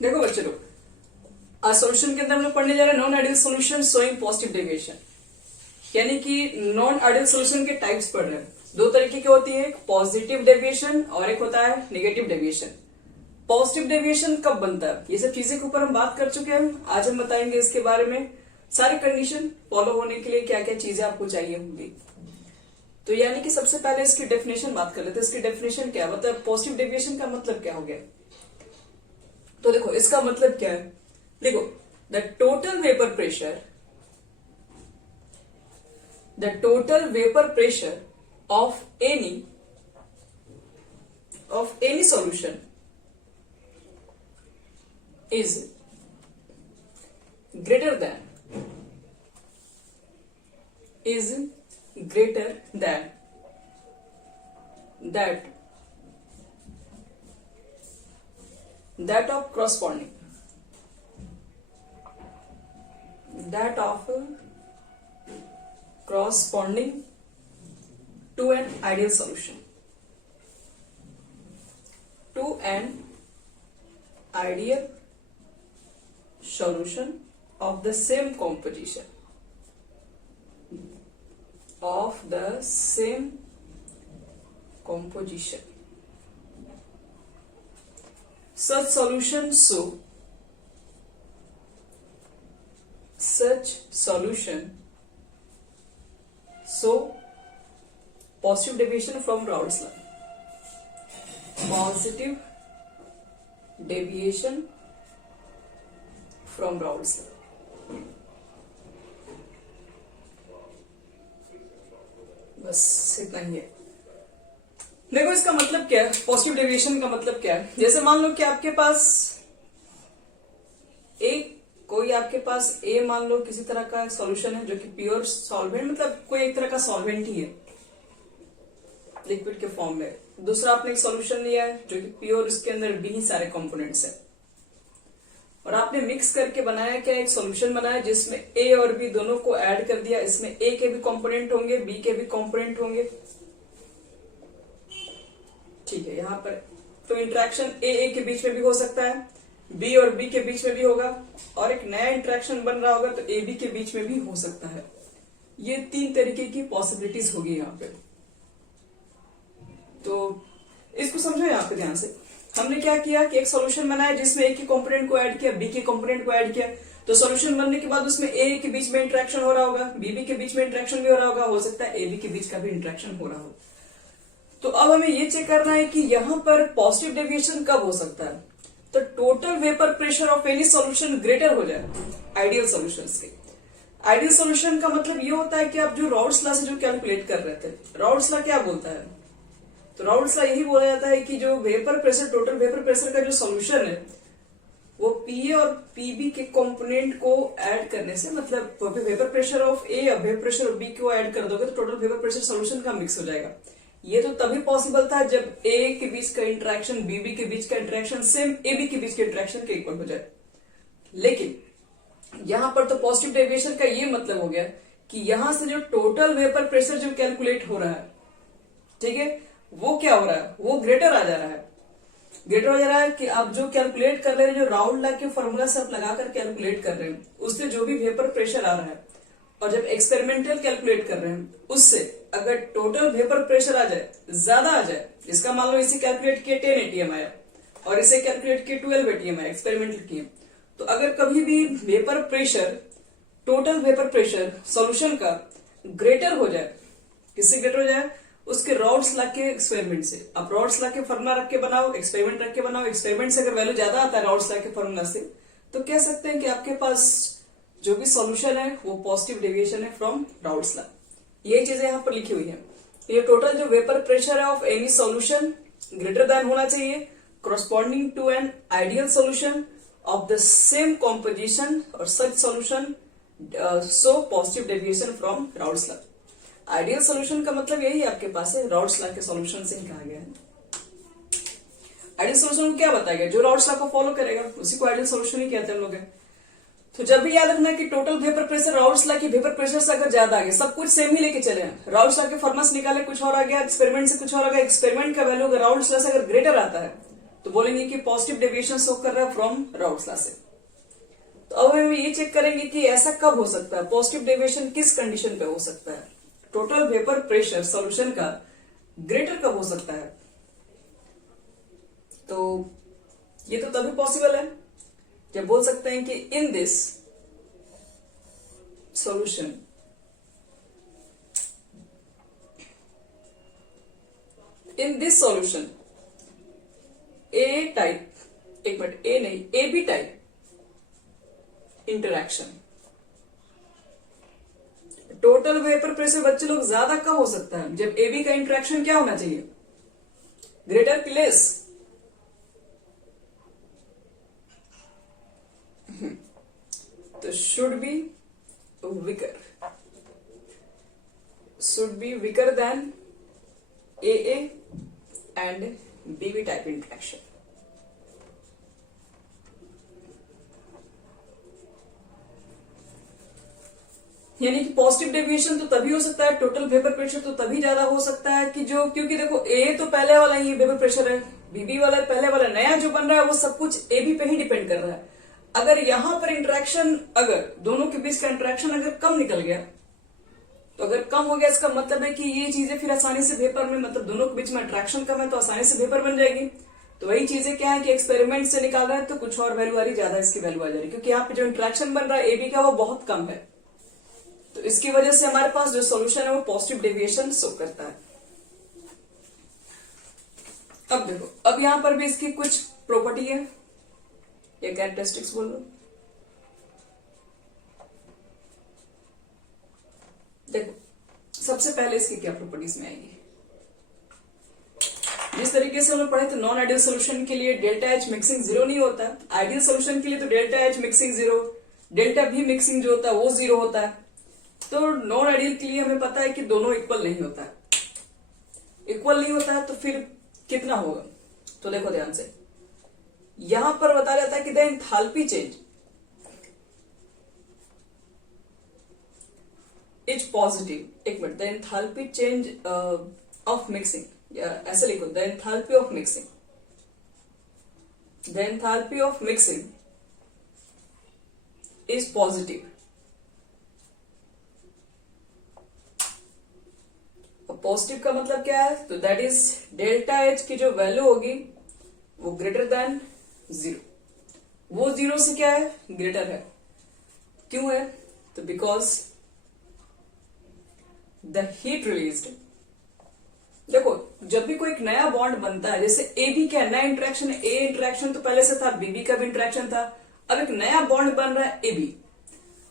देखो बच्चे लोग, आज सॉल्यूशन के अंदर हम लोग पढ़ने जा रहे हैं non ideal solution showing positive deviation, यानी कि नॉन आइडियल सॉल्यूशन के टाइप्स पढ़ रहे हैं। दो तरीके की होती है, एक पॉजिटिव डेविएशन और एक होता है नेगेटिव डेविएशन। पॉजिटिव डेविएशन कब बनता है, ये सब चीजें के ऊपर हम बात कर चुके हैं। आज हम बताएंगे इसके बारे में सारी कंडीशन फॉलो होने के लिए क्या क्या चीजें आपको चाहिए होंगी। तो यानी कि सबसे पहले इसकी डेफिनेशन बात कर लेते हैं। इसकी डेफिनेशन क्या है, मतलब पॉजिटिव डेविएशन का मतलब क्या हो गया। तो देखो इसका मतलब क्या है, देखो the total vapour pressure of any solution is greater than that of corresponding to an ideal solution, of the same composition. Such solution positive deviation from Raoult's law. Positive deviation from Raoult's law. बस इतना ही है। देखो इसका मतलब क्या है, positive deviation का मतलब क्या है। जैसे मान लो कि आपके पास ए मान लो किसी तरह का सॉल्यूशन है जो कि प्योर सॉल्वेंट, मतलब कोई एक तरह का सॉल्वेंट ही है लिक्विड के फॉर्म में। दूसरा आपने एक सॉल्यूशन लिया है जो कि प्योर, उसके अंदर बी ही सारे कंपोनेंट्स हैं, और आपने मिक्स करके बनाया क्या, एक सॉल्यूशन बनाया जिसमें ए और बी दोनों को ऐड कर दिया। इसमें ए के भी कंपोनेंट होंगे, बी के भी कंपोनेंट होंगे, ठीक है। यहाँ पर तो इंटरेक्शन ए के बीच में भी हो सकता है, बी और बी के बीच में भी होगा, और एक नया इंटरेक्शन बन रहा होगा तो ए बी के बीच में भी हो सकता है। ये तीन तरीके की पॉसिबिलिटीज होगी यहाँ पे। तो इसको समझो यहाँ पे ध्यान से। हमने क्या किया कि एक सॉल्यूशन बनाया जिसमें ए के कंपोनेंट को ऐड किया, बी के कंपोनेंट को ऐड किया। तो सॉल्यूशन बनने के बाद उसमें ए के बीच में इंटरेक्शन हो रहा होगा, बी के बीच में इंटरेक्शन भी हो रहा होगा, हो सकता है ए बी के बीच का भी इंटरेक्शन हो रहा हो। तो अब हमें ये चेक करना है कि यहाँ पर पॉजिटिव डेविएशन कब हो सकता है। तो total vapour pressure of any solution greater हो जाए आइडियल सॉल्यूशंस के। आइडियल सॉल्यूशन का मतलब ये होता है कि आप जो राउल्ट्स लॉ से जो कैलकुलेट कर रहे थे, राउल्ट्स लॉ क्या बोलता है, तो राउल्ट्स लॉ यही बोला जाता है कि जो vapour pressure, total vapour pressure का जो सॉल्यूशन है वो पीए और पीबी के कंपोनेंट को ऐड करने से, मतलब वेपर प्रेशर ऑफ ए और वेपर प्रेशर ऑफ बी को ऐड कर दोगे तो टोटल वेपर प्रेशर सॉल्यूशन का मिक्स हो जाएगा। ये तो तभी पॉसिबल था जब ए के बीच का इंटरेक्शन बीबी के बीच का इंटरेक्शन सेम ए बी के बीच के इंटरेक्शन के इक्वल हो जाए। लेकिन यहां पर तो पॉजिटिव डेविएशन का ये मतलब हो गया कि यहां से जो टोटल वेपर प्रेशर जो कैलकुलेट हो रहा है, ठीक है, वो क्या हो रहा है, वो ग्रेटर आ जा रहा है। ग्रेटर हो जा रहा है कि आप जो कैलकुलेट कर रहे हैं, जो राउल्ट लॉ के फॉर्मूला से आप लगाकर कैलकुलेट कर रहे हैं, उससे जो भी वेपर प्रेशर आ रहा है, और जब एक्सपेरिमेंटल कैलकुलेट कर रहे हैं उससे अगर टोटल वेपर प्रेशर आ जाए, ज्यादा आ जाए, जिसका मान लो इसे कैलकुलेट किया 10 एटीएम आया और इसे कैलकुलेट किया 12 एटीएम आया, एक्सपेरिमेंटल किए, तो अगर कभी भी vapour pressure, total vapour pressure solution का ग्रेटर हो जाए, किससे ग्रेटर हो जाए, उसके राउल्ट्स लॉ के एक्सपेरिमेंट से। आप राउल्ट्स लॉ के फॉर्मूला रख के बनाओ, एक्सपेरिमेंट रख के बनाओ, एक्सपेरिमेंट से अगर वैल्यू ज्यादा आता है राउल्ट्स लॉ के फॉर्मूला से, तो कह सकते हैं कि आपके पास जो भी सॉल्यूशन है वो पॉजिटिव डेविएशन है फ्रॉम राउल्ट्स लॉ। ये चीजें यहाँ पर लिखी हुई है। ये टोटल जो वेपर प्रेशर है of any solution greater than होना चाहिए corresponding to an ideal solution of the same composition or such solution so positive deviation from Raoult's law। Ideal solution का मतलब यही आपके पास है, राउल्ट्स लॉ के सॉल्यूशन से ही कहा गया है। आइडियल सॉल्यूशन को क्या बताया गया, जो राउल्ट्स लॉ को फॉलो करेगा उसी को आइडियल सॉल्यूशन ही कहते हैं हम लोग। तो जब भी याद रखना कि total vapour pressure Raoult's law की वेपर प्रेशर से अगर ज्यादा आ गया, सब कुछ सेम ही लेके चले हैं, राउल्ट्स लॉ के फॉर्मूला से निकाले कुछ और आ गया, एक्सपेरिमेंट से कुछ और आ गया, एक्सपेरिमेंट का वैल्यू अगर राउल्ट्स लॉ से अगर ग्रेटर आता है तो बोलेंगे कि पॉजिटिव डेविएशन शो कर रहा है फ्रॉम राउल्ट्स लॉ से। तो अब हम ये चेक करेंगे कि ऐसा कब हो सकता है, पॉजिटिव डेविएशन किस कंडीशन पे हो सकता है, टोटल वेपर प्रेशर सॉल्यूशन का ग्रेटर कब हो सकता है। तो ये तो तभी पॉसिबल है जब बोल सकते हैं कि in this solution A type, एक मिनट, ए नहीं, A B type interaction, total vapour pressure बच्चे लोग ज्यादा कब हो सकता है, जब ए बी का इंटरैक्शन क्या होना चाहिए, ग्रेटर कि लेस। तो should be weaker than AA and BB type interaction. यानी कि पॉजिटिव डेविएशन तो तभी हो सकता है, टोटल वेपर प्रेशर तो तभी ज्यादा हो सकता है कि जो, क्योंकि देखो ए तो पहले वाला ही वेपर प्रेशर है, बीबी वाला पहले वाला, नया जो बन रहा है वो सब कुछ एबी पे ही डिपेंड कर रहा है। अगर यहां पर इंटरेक्शन, अगर दोनों के बीच का इंटरेक्शन अगर कम निकल गया, तो अगर कम हो गया इसका मतलब है कि ये चीजें फिर आसानी से वेपर में, मतलब दोनों के बीच में अट्रैक्शन कम है तो आसानी से वेपर बन जाएगी। तो वही चीजें क्या है कि एक्सपेरिमेंट से निकाल रहा है तो कुछ और वैल्यू आ रही, ज्यादा इसकी वैल्यू आ जा रही, क्योंकि यहाँ पे जो इंटरेक्शन बन रहा है एबी का वो बहुत कम है। तो इसकी वजह से हमारे पास जो सॉल्यूशन है वो पॉजिटिव डेविएशन शो करता है। अब देखो, अब यहां पर भी इसकी कुछ प्रॉपर्टी है या कैरेक्टरिस्टिक्स बोल लो। देखो, सबसे पहले इसकी क्या प्रॉपर्टीज में आएगी, जिस तरीके से हमने पढ़े तो नॉन आइडियल सोल्यूशन के लिए डेल्टा एच मिक्सिंग 0 नहीं होता, आइडियल सोल्यूशन के लिए तो डेल्टा एच मिक्सिंग 0, डेल्टा भी मिक्सिंग जो होता है वो 0 होता है। तो नॉन आइडियल के लिए हमें पता है कि दोनों इक्वल नहीं होता है, इक्वल नहीं होता है तो फिर कितना होगा। तो देखो ध्यान से, यहां पर बताया जाता है कि the enthalpy change is positive, एक मिनट, the enthalpy change of mixing, या ऐसे लिखो, the enthalpy of mixing, the enthalpy of mixing is positive. Positive का मतलब क्या है, तो दैट इज डेल्टा एच की जो वैल्यू होगी वो ग्रेटर देन 0, वो 0 से क्या है, ग्रेटर है। क्यों है, तो बिकॉज द हीट रिलीज्ड, देखो जब भी कोई एक नया बॉन्ड बनता है, जैसे ए बी का नया इंटरेक्शन है, ए इंटरेक्शन तो पहले से था, बीबी का भी इंटरेक्शन था, अब एक नया बॉन्ड बन रहा है ए बी।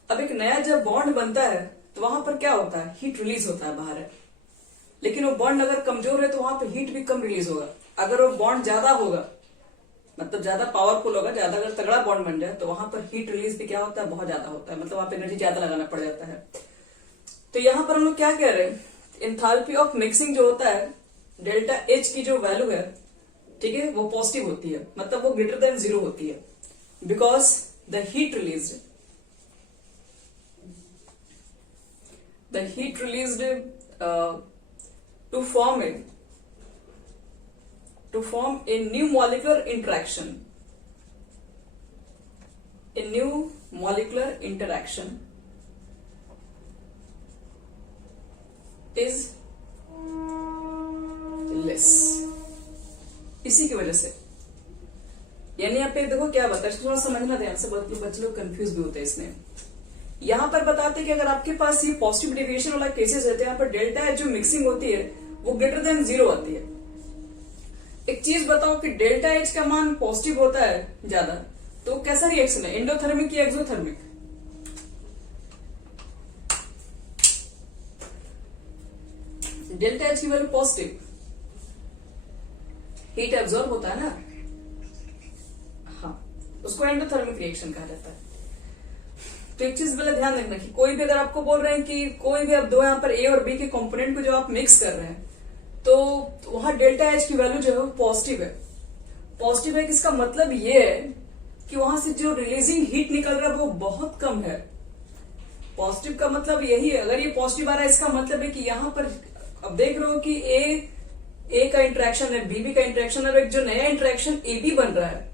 अब एक नया जब बॉन्ड बनता है तो वहां पर क्या होता है, हीट रिलीज होता है बाहर है। लेकिन वो बॉन्ड अगर कमजोर है तो वहां पे हीट भी कम रिलीज होगा। अगर वो बॉन्ड ज्यादा होगा, मतलब ज्यादा पावरफुल होगा, ज्यादा अगर तगड़ा बॉन्ड बन जाए तो वहां पर हीट रिलीज भी क्या होता है, बहुत ज्यादा होता है, मतलब वहां पे एनर्जी ज्यादा लगाना पड़ जाता है। तो यहां पर हम लोग क्या कह रहे हैं, एंथैल्पी ऑफ मिक्सिंग जो होता है, डेल्टा एच की जो वैल्यू है, ठीक है, वो पॉजिटिव होती है, मतलब वो ग्रेटर देन 0 होती है, because the heat released to form a new molecular interaction, is less। इसी की वजह से, यानी यहाँ पे देखो क्या बताया, थोड़ा समझना ध्यान से, बच्चे लोग कंफ्यूज भी होते हैं इसमें। यहां पर बताते हैं कि अगर आपके पास ये पॉजिटिव डेविएशन वाला केसेस रहते हैं, यहाँ पर डेल्टा एच जो मिक्सिंग होती है वो ग्रेटर देन 0 आती है। एक चीज बताओ कि डेल्टा एच का मान पॉजिटिव होता है ज्यादा, तो कैसा रिएक्शन है, एंडोथर्मिक या एक्सोथर्मिक, डेल्टा एच की वैल्यू पॉजिटिव, हीट एब्जॉर्ब होता है ना, हाँ, उसको एंडोथर्मिक रिएक्शन कहा जाता है। तो एक चीज पहले ध्यान रखना कि कोई भी अगर आपको बोल रहे हैं कि कोई भी आप दो यहाँ पर ए और बी के कंपोनेंट को जो आप मिक्स कर रहे हैं, तो वहां डेल्टा एच की वैल्यू जो है वो पॉजिटिव है। पॉजिटिव है कि इसका मतलब ये है कि वहां से जो रिलीजिंग हीट निकल रहा है वो बहुत कम है। पॉजिटिव का मतलब यही है, अगर ये पॉजिटिव आ रहा है इसका मतलब है कि यहाँ पर अब देख रहे हो कि ए ए का इंटरेक्शन है, बीबी का इंटरेक्शन है, और एक जो नया इंटरेक्शन ए बी बन रहा है,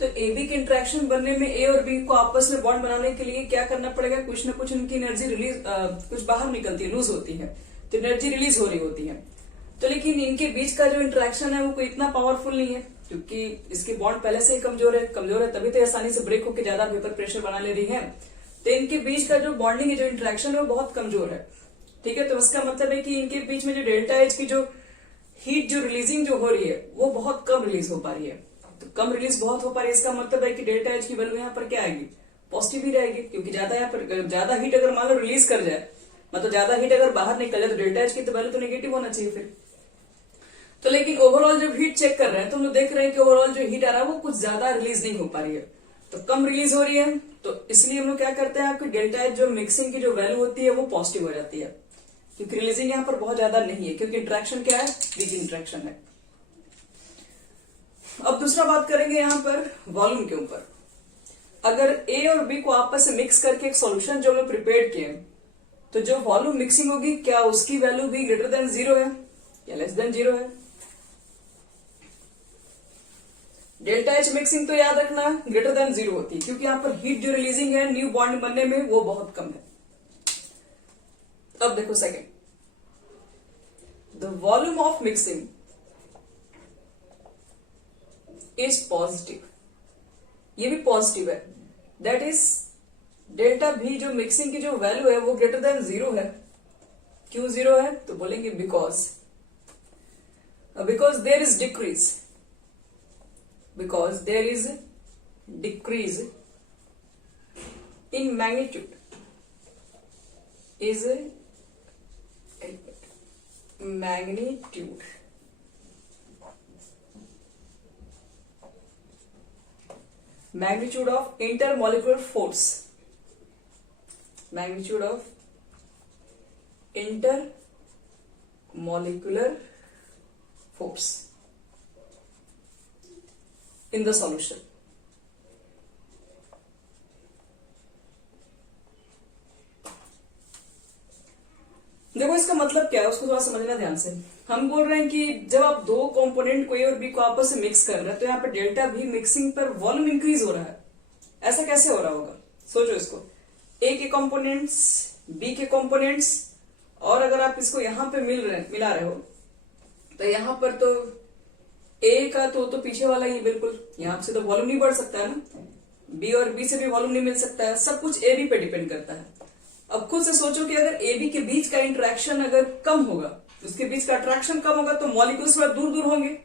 तो ए बी के इंटरेक्शन बनने में ए और बी को आपस में बॉन्ड बनाने के लिए क्या करना पड़ेगा, कुछ ना कुछ उनकी एनर्जी रिलीज, कुछ बाहर निकलती है, लूज होती है, तो एनर्जी रिलीज हो रही होती है। तो लेकिन इनके बीच का जो इंटरेक्शन है वो कोई इतना पावरफुल नहीं है, क्योंकि इसकी बॉन्ड पहले से ही कमजोर है, तभी तो आसानी से ब्रेक होकर ज्यादा वेपर प्रेशर बना ले रही है। तो इनके बीच का जो बॉन्डिंग है, जो इंटरेक्शन है, वो बहुत कमजोर है। ठीक है, तो इसका मतलब है कि इनके बीच में जो डेल्टा एच की जो हीट जो रिलीजिंग जो हो रही है वो बहुत कम रिलीज हो पा रही है। तो कम रिलीज बहुत हो पा रही है, इसका मतलब है कि डेल्टा एच की वैल्यू यहाँ पर क्या आएगी, पॉजिटिव ही रहेगी, क्योंकि ज्यादा यहाँ पर ज्यादा हीट अगर मान लो रिलीज कर जाए, मतलब ज्यादा हीट अगर बाहर निकल जाए, तो डेल्टा एच की तो वैल्यू तो नेगेटिव होना चाहिए फिर। तो लेकिन ओवरऑल जब हीट चेक कर रहे हैं तो हम लोग देख रहे हैं कि ओवरऑल जो हीट आ रहा है वो कुछ ज्यादा रिलीज नहीं हो पा रही है, तो कम रिलीज हो रही है। तो इसलिए हम लोग क्या करते हैं, आपकी डेल्टा एच जो मिक्सिंग की जो वैल्यू होती है वो पॉजिटिव हो जाती है, क्योंकि रिलीजिंग यहाँ पर बहुत ज्यादा नहीं है, क्योंकि इंट्रैक्शन क्या है, वीक इंट्रैक्शन है। अब दूसरा बात करेंगे यहाँ पर वॉल्यूम के ऊपर। अगर ए और बी को आपस में मिक्स करके एक सॉल्यूशन जो हम लोग प्रिपेयर किए, तो जो वॉल्यूम मिक्सिंग होगी, क्या उसकी वैल्यू भी ग्रेटर देन 0 है या लेस देन 0 है? डेल्टा एच मिक्सिंग तो याद रखना ग्रेटर देन 0 होती है, क्योंकि यहाँ पर हीट जो रिलीजिंग है न्यू बॉन्ड बनने में वो बहुत कम है। अब देखो second, the volume of mixing is positive, ये भी पॉजिटिव है, दैट इज डेल्टा भी जो मिक्सिंग की जो वैल्यू है वो ग्रेटर देन 0 है। क्यों 0 है? तो बोलेंगे because there is decrease, because there is decrease in magnitude of intermolecular force, magnitude of intermolecular force in the solution. देखो इसका मतलब क्या है उसको थोड़ा समझना ध्यान से। हम बोल रहे हैं कि जब आप दो कंपोनेंट को ए और बी को आपस में मिक्स कर रहे हैं, तो यहाँ पर डेल्टा भी मिक्सिंग पर वॉल्यूम इंक्रीज हो रहा है। ऐसा कैसे हो रहा होगा, सोचो इसको। ए के कंपोनेंट्स, बी के कंपोनेंट्स, और अगर आप इसको यहां पे मिला रहे हो, तो यहां पर तो ए का तो पीछे वाला ही बिल्कुल, यहां से तो वॉल्यूम नहीं बढ़ सकता है ना, बी और बी से भी वॉल्यूम नहीं मिल सकता है, सब कुछ ए बी पे डिपेंड करता है। अब खुद से सोचो कि अगर ए बी के बीच का इंटरेक्शन अगर कम होगा, उसके बीच का अट्रैक्शन कम होगा, तो मॉलिक्यूल्स थोड़ा दूर दूर होंगे,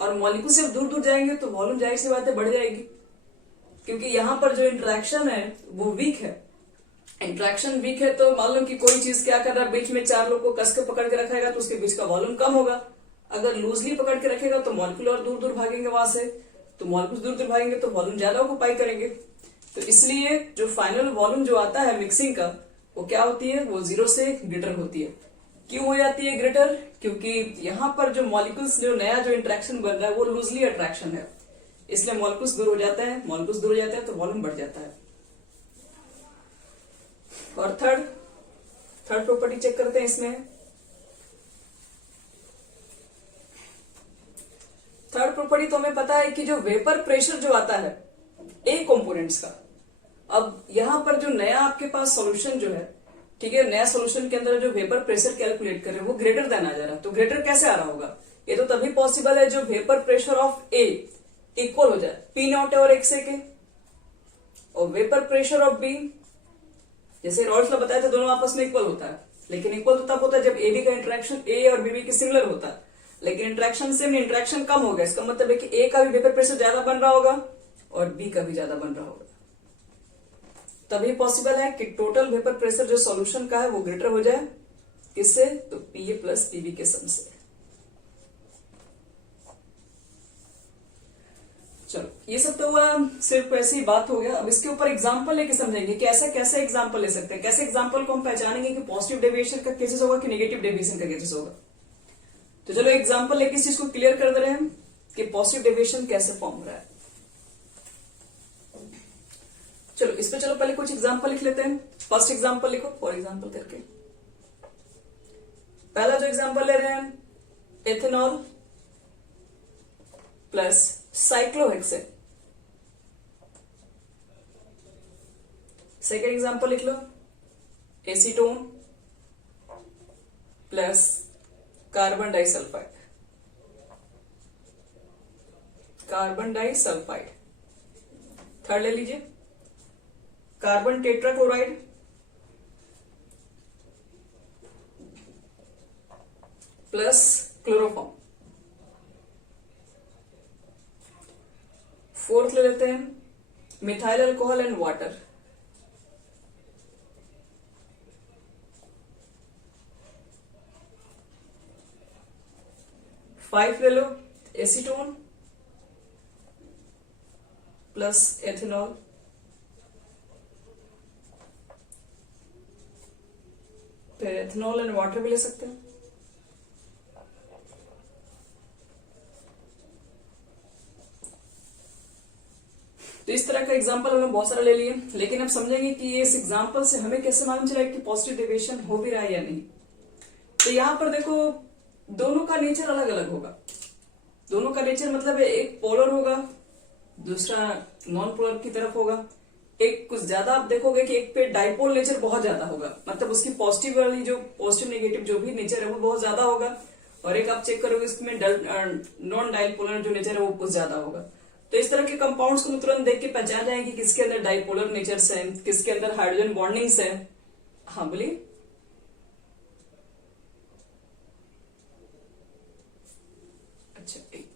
और मॉलिक्यूल्स जब दूर दूर जाएंगे तो वॉल्यूम जाहिर सी बात है बढ़ जाएगी, क्योंकि यहां पर जो इंटरेक्शन है वो वीक है। इंट्रैक्शन वीक है तो मान लो कि कोई चीज क्या कर रहा है, बीच में चार लोग को कस के पकड़ के रखेगा तो उसके बीच का वॉल्यूम कम होगा। अगर लूजली पकड़ के रखेगा तो मॉलिक्यूल और दूर दूर भागेंगे वहां से, तो मॉलिक्यूल दूर दूर भागेंगे तो वॉल्यूम ज्यादा ऑक्यूपाई करेंगे। तो इसलिए जो फाइनल वॉल्यूम जो आता है मिक्सिंग का, वो क्या होती है, वो 0 से ग्रेटर होती है। क्यों हो जाती है ग्रेटर? क्योंकि यहाँ पर जो मॉलिक्यूल्स, जो नया जो इंट्रैक्शन बन रहा है वो लूजली अट्रैक्शन है, इसलिए मॉलिक्यूल्स दूर हो जाता है, मॉलिक्यूल्स दूर हो जाता है तो वॉल्यूम बढ़ जाता है। और थर्ड प्रॉपर्टी चेक करते हैं इसमें। थर्ड प्रॉपर्टी तो हमें पता है कि जो वेपर प्रेशर जो आता है ए कंपोनेंट्स का, अब यहां पर जो नया आपके पास सॉल्यूशन जो है, ठीक है, नया सॉल्यूशन के अंदर जो वेपर प्रेशर कैलकुलेट कर रहे हैं वो ग्रेटर देन आ जा रहा है। तो ग्रेटर कैसे आ रहा होगा? ये तो तभी पॉसिबल है जो vapour pressure of A equal हो जाए पी नॉट और एक्स ए के, और वेपर प्रेशर ऑफ बी, जैसे रॉल्स ने बताया था, दोनों आपस में इक्वल होता है, लेकिन इक्वल तो तब होता है जब ए बी का इंटरेक्शन ए और बी की सिमिलर होता है, लेकिन इंटरेक्शन से इंटरेक्शन कम हो गया, इसका मतलब है कि ए का भी वेपर प्रेशर ज्यादा बन रहा होगा और बी का भी ज्यादा बन रहा होगा। तभी पॉसिबल है कि टोटल वेपर प्रेशर जो सॉल्यूशन का है वो ग्रेटर हो जाए, किससे? तो पी ए प्लस पीबी के सम से। चलो ये सब तो हुआ, सिर्फ ऐसी ही बात हो गया। अब इसके ऊपर एग्जांपल लेके समझेंगे कि ऐसा कैसे एग्जांपल ले सकते हैं, कैसे एग्जांपल को हम पहचानेंगे कि पॉजिटिव डेविएशन का केसेस होगा कि नेगेटिव डेविएशन का केसेस होगा। तो चलो एग्जांपल लेके इस चीज को क्लियर कर दे रहे हैं कि पॉजिटिव डेविएशन कैसे फॉर्म हो रहा है। चलो इस पे चलो पहले कुछ एग्जांपल लिख लेते हैं। फर्स्ट एग्जांपल लिखो, फॉर एग्जांपल करके। पहला जो एग्जांपल ले रहे हैं, ethanol plus cyclohexane. Second example लिख लो, acetone plus carbon disulphide. Carbon disulphide. Third ले लीजिए, carbon tetrachloride plus chloroform. Fourth ले लेते हैं, methyl alcohol and water. Five ले लो, एसीटोन प्लस एथेनॉल फिर एथेनॉल एंड वाटर भी ले सकते हैं। तो इस तरह का एग्जाम्पल हमने बहुत सारा ले लिए, लेकिन अब समझेंगे कि ये इस एग्जाम्पल से हमें कैसे मालूम चला कि पॉजिटिव डेविएशन हो भी रहा है या नहीं। तो यहां पर देखो, दोनों का नेचर अलग अलग होगा। दोनों का नेचर मतलब एक पोलर होगा, दूसरा नॉन पोलर की तरफ होगा। एक कुछ ज्यादा आप देखोगे कि एक पे डाइपोल नेचर बहुत ज्यादा होगा, मतलब उसकी पॉजिटिव वाली जो पॉजिटिव नेगेटिव जो भी नेचर है वो बहुत ज्यादा होगा, और एक आप चेक करोगे इसमें नॉन डाइपोलर जो नेचर है वो कुछ ज्यादा होगा। तो इस तरह के कंपाउंड्स को तुरंत देख के पहचान जाएंगे कि किसके अंदर डाइपोलर नेचर्स है, किसके अंदर हाइड्रोजन बॉन्डिंग्स है। हाँ बोलिए। अच्छा एक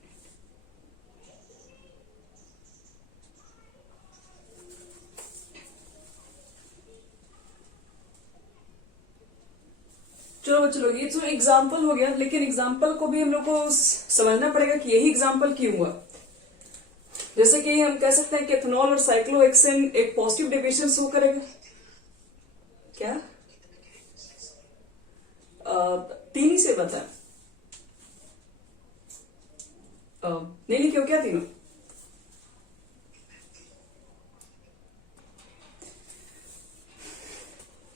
मिनट, चलो ये तो एग्जाम्पल हो गया, लेकिन एग्जाम्पल को भी हम लोग को समझना पड़ेगा कि यही एग्जाम्पल क्यों हुआ। जैसे कि हम कह सकते हैं कि एथेनॉल और साइक्लोहेक्सेन एक पॉजिटिव डेविएशन शो करेगा क्या? तीन ही से बता नहीं क्यों, क्या तीनों?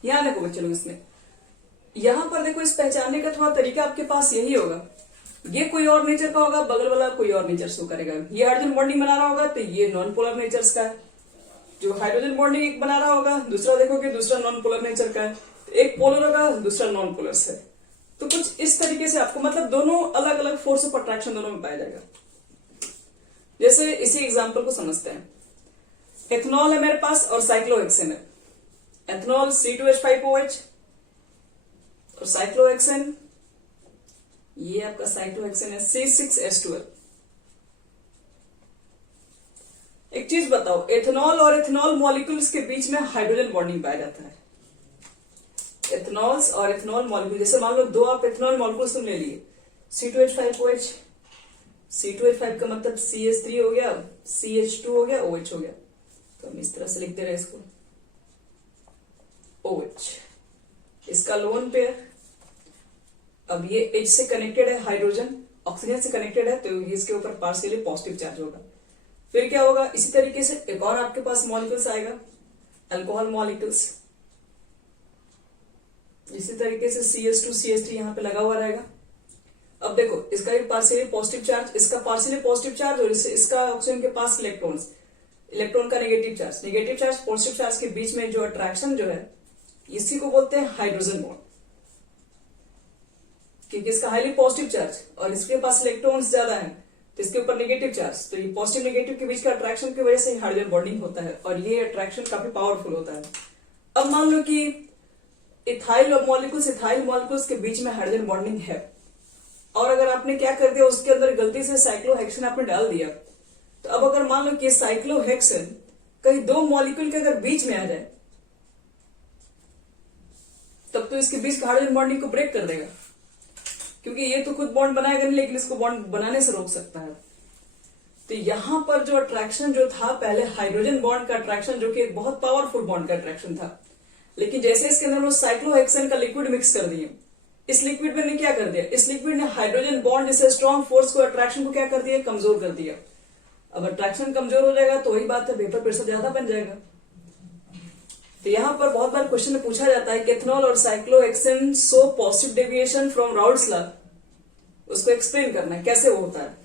यहां देखो बच्चे लोग, इसमें यहां पर देखो, इस पहचानने का थोड़ा तरीका आपके पास यही होगा। ये कोई और नेचर का होगा, बगल वाला कोई और नेचर शो करेगा। ये हाइड्रोजन बॉन्डिंग बना रहा होगा तो ये नॉन पोलर नेचर्स का है। जो हाइड्रोजन बॉन्डिंग एक बना रहा होगा, दूसरा देखोगे दूसरा नॉन पोलर नेचर का है। एक पोलर होगा, दूसरा नॉन पोलर है। तो कुछ इस तरीके से आपको मतलब दोनों अलग अलग फोर्स ऑफ अट्रैक्शन दोनों में पाया जाएगा। जैसे इसी एग्जाम्पल को समझते हैं। एथेनॉल है मेरे पास और साइक्लोहेक्सेन है। एथेनॉल C2H5OH और साइक्लोहेक्सेन, ये आपका साइक्लोहेक्सेन है C6H12। एक चीज बताओ, एथेनॉल और एथेनॉल मॉलिक्यूल्स के बीच में हाइड्रोजन बॉन्डिंग पाया जाता है। एथेनॉल्स और एथेनॉल मॉलिक्यूल, जैसे मान लो दो आप एथेनॉल मॉलिक्यूल्स तुम ले लिए, C2H5OH। C2H5 का मतलब CH3 हो गया, CH2 हो गया, OH हो गया। तो हम इस तरह से लिखते रहे इसको, OH। इसका लोन पेयर, अब ये H से कनेक्टेड है, हाइड्रोजन ऑक्सीजन से कनेक्टेड है, तो इसके ऊपर पार्शियली पॉजिटिव चार्ज होगा। फिर क्या होगा, इसी तरीके से एक और आपके पास मॉलिक्यूल्स आएगा, अल्कोहल मॉलिक्यूल्स। इसी तरीके से CH2 CH3 यहां पे लगा हुआ रहेगा। अब देखो, इसका भी पार्शियली पॉजिटिव चार्ज, इसका पार्शियली पॉजिटिव चार्ज, और इसका ऑक्सीजन के पास इलेक्ट्रॉन्स, इलेक्ट्रॉन का नेगेटिव चार्ज पॉजिटिव चार्ज के बीच में जो अट्रैक्शन जो है, इसी को बोलते हैं हाइड्रोजन बॉन्ड। क्योंकि इसका हाईली पॉजिटिव चार्ज और इसके पास इलेक्ट्रॉन्स ज्यादा है, तो इसके ऊपर नेगेटिव चार्ज, तो ये पॉजिटिव नेगेटिव के बीच का अट्रैक्शन की वजह से हाइड्रोजन बॉन्डिंग होता है, और ये अट्रैक्शन काफी पावरफुल होता है। अब मान लो कि इथाइल मॉलिक्यूल्स के बीच में हाइड्रोजन बॉन्डिंग है, और अगर आपने क्या कर दिया, उसके अंदर गलती से साइक्लोहेक्सेन आपने डाल दिया, तो अब अगर मान लो कि साइक्लोहेक्सेन कहीं दो मॉलिक्यूल के अगर बीच में आ जाए, तब तो इसके बीच का हाइड्रोजन बॉन्डिंग को ब्रेक कर देगा, क्योंकि ये तो खुद बॉन्ड बनाएगा नहीं, लेकिन इसको बॉन्ड बनाने से रोक सकता है। तो यहां पर जो अट्रैक्शन जो था, पहले हाइड्रोजन बॉन्ड का अट्रैक्शन, जो कि एक बहुत पावरफुल बॉन्ड का अट्रैक्शन था, लेकिन जैसे इसके अंदर वो साइक्लोहेक्सेन का लिक्विड मिक्स कर दिए, इस लिक्विड में ने क्या कर दिया, इस लिक्विड ने हाइड्रोजन बॉन्ड जैसे स्ट्रॉन्ग फोर्स को, अट्रैक्शन को क्या कर दिया, कमजोर कर दिया। अब अट्रैक्शन कमजोर हो जाएगा तो वही बात है, वेपर प्रेशर ज्यादा बन जाएगा। तो यहां पर बहुत बार क्वेश्चन में पूछा जाता है कि एथेनॉल और cyclohexane show positive deviation from Raoult's law. उसको एक्सप्लेन करना है कैसे वो होता है।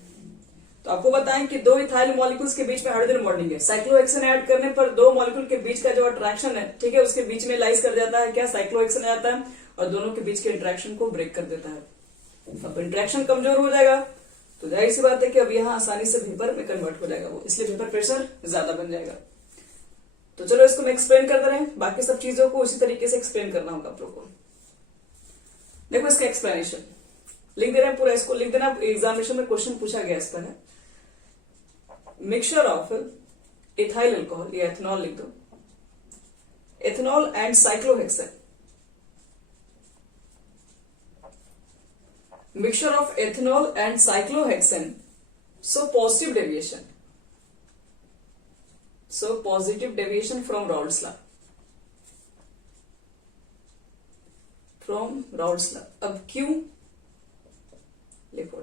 तो आपको बताएं कि दो इथाइल मॉलिक्यूल्स के बीच में हाइड्रोजन बॉन्डिंग है, साइक्लोहेक्सेन ऐड करने पर दो मॉलिक्यूल के बीच का जो अट्रैक्शन है, ठीक है, उसके बीच में लाइज कर जाता है क्या, साइक्लोहेक्सेन आ जाता है और दोनों के बीच के इंटरेक्शन को ब्रेक कर देता है। अब इंटरेक्शन कमजोर हो जाएगा तो जाहिर सी बात है कि अब यहाँ आसानी से वेपर में कन्वर्ट हो जाएगा वो, इसलिए वेपर प्रेशर ज्यादा बन जाएगा। तो चलो इसको मैं एक्सप्लेन करते रहे, बाकी सब चीजों को उसी तरीके से एक्सप्लेन करना होगा आप लोग को। देखो इसका एक्सप्लेनेशन लिख दे रहे हैं, पूरा इसको लिख देना, एग्जामिनेशन में क्वेश्चन पूछा गया इस पर है। मिक्सचर ऑफ इथाइल अल्कोहल या एथेनॉल लिख दो, ethanol and cyclohexane, mixture of ethanol and cyclohexane, so positive deviation, from Raoult's law, अब क्यों लिखो,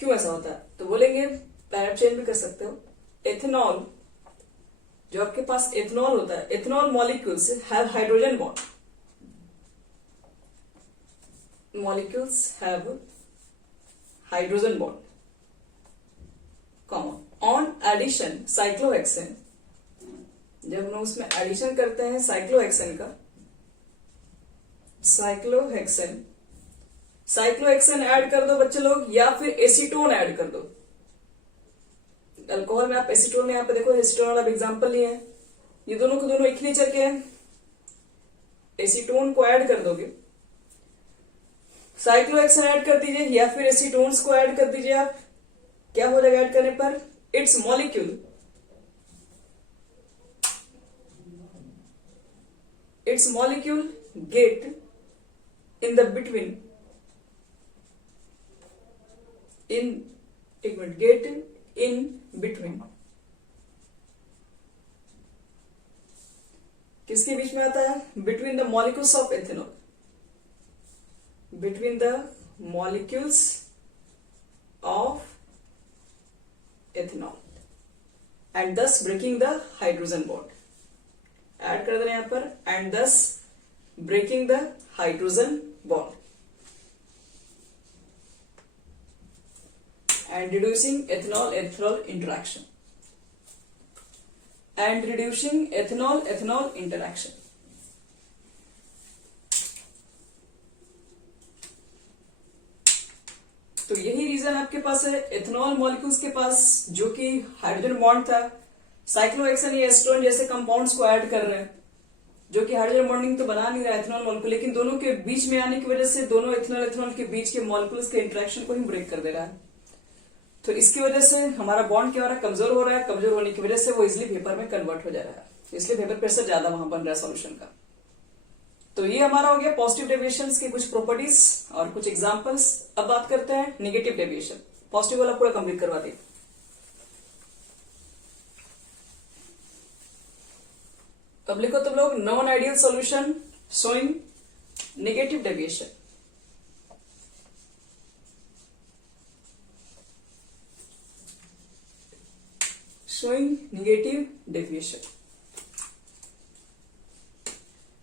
क्यों ऐसा होता है तो बोलेंगे, पैरा चेंज भी कर सकते हो। एथेनॉल, जो आपके पास एथेनॉल होता है, ethanol molecules have hydrogen bond, molecules have hydrogen bond, comma, on addition cyclohexane, जब हम उसमें एडिशन करते हैं साइक्लोहेक्सेन का, साइक्लोहेक्सेन ऐड कर दो बच्चे लोग, या फिर एसीटोन ऐड कर दो। अल्कोहल में आप एसीटोन में यहाँ पे देखो एसीटोन वाला एग्जाम्पल लिया है, ये दोनों को दोनों एक नेचर के हैं, एसीटोन को ऐड कर दोगे, साइक्लोहेक्सेन ऐड कर दीजिए या फिर एसीटोन्स को ऐड कर दीजिए आप, क्या हो जाएगा ऐड करने पर, it's molecule get in the between, get in between, किसके बीच में आता है, between the molecules of ethanol, between the molecules of ethanol and thus breaking the hydrogen bond, add कर देना यहां पर, and thus breaking the hydrogen bond and reducing ethanol interaction, and reducing ethanol interaction। तो यही reason आपके पास है, ethanol molecules के पास जो कि हाइड्रोजन बॉन्ड था, साइक्लोहेक्सेन या एसीटोन जैसे कंपाउंड्स को ऐड कर रहे हैं जो कि हाइड्रोजन बॉन्डिंग तो बना नहीं रहा एथेनॉल मॉलिक्यूल, लेकिन दोनों के बीच में आने की वजह से दोनों एथेनॉल के बीच के मॉलिक्यूल्स के इंटरेक्शन को ही ब्रेक कर दे रहा है। तो इसकी वजह से हमारा बॉन्ड क्या हो रहा है, कमजोर हो रहा है, कमजोर होने की वजह से वो इजिली वेपर में कन्वर्ट हो जा रहा है, इसलिए वेपर प्रेशर ज्यादा वहां बन रहा है सॉल्यूशन का। तो ये हमारा हो गया पॉजिटिव डेविएशंस की कुछ प्रॉपर्टीज और कुछ एग्जांपल्स। अब बात करते हैं नेगेटिव डेविएशन, पॉजिटिव वाला पूरा कंप्लीट करवा दी। अब लिखो तुम लोग, non ideal solution showing negative deviation,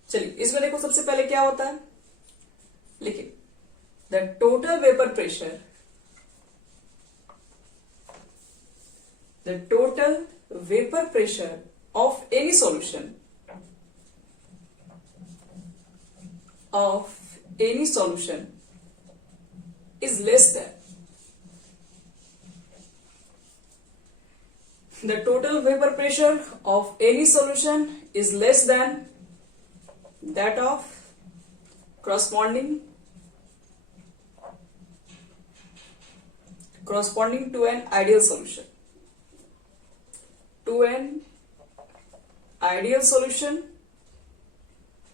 चलिए इसमें देखो सबसे पहले क्या होता है, लिखिए the total vapour pressure of any solution is less than the total vapor pressure of any solution is less than that of corresponding to an ideal solution,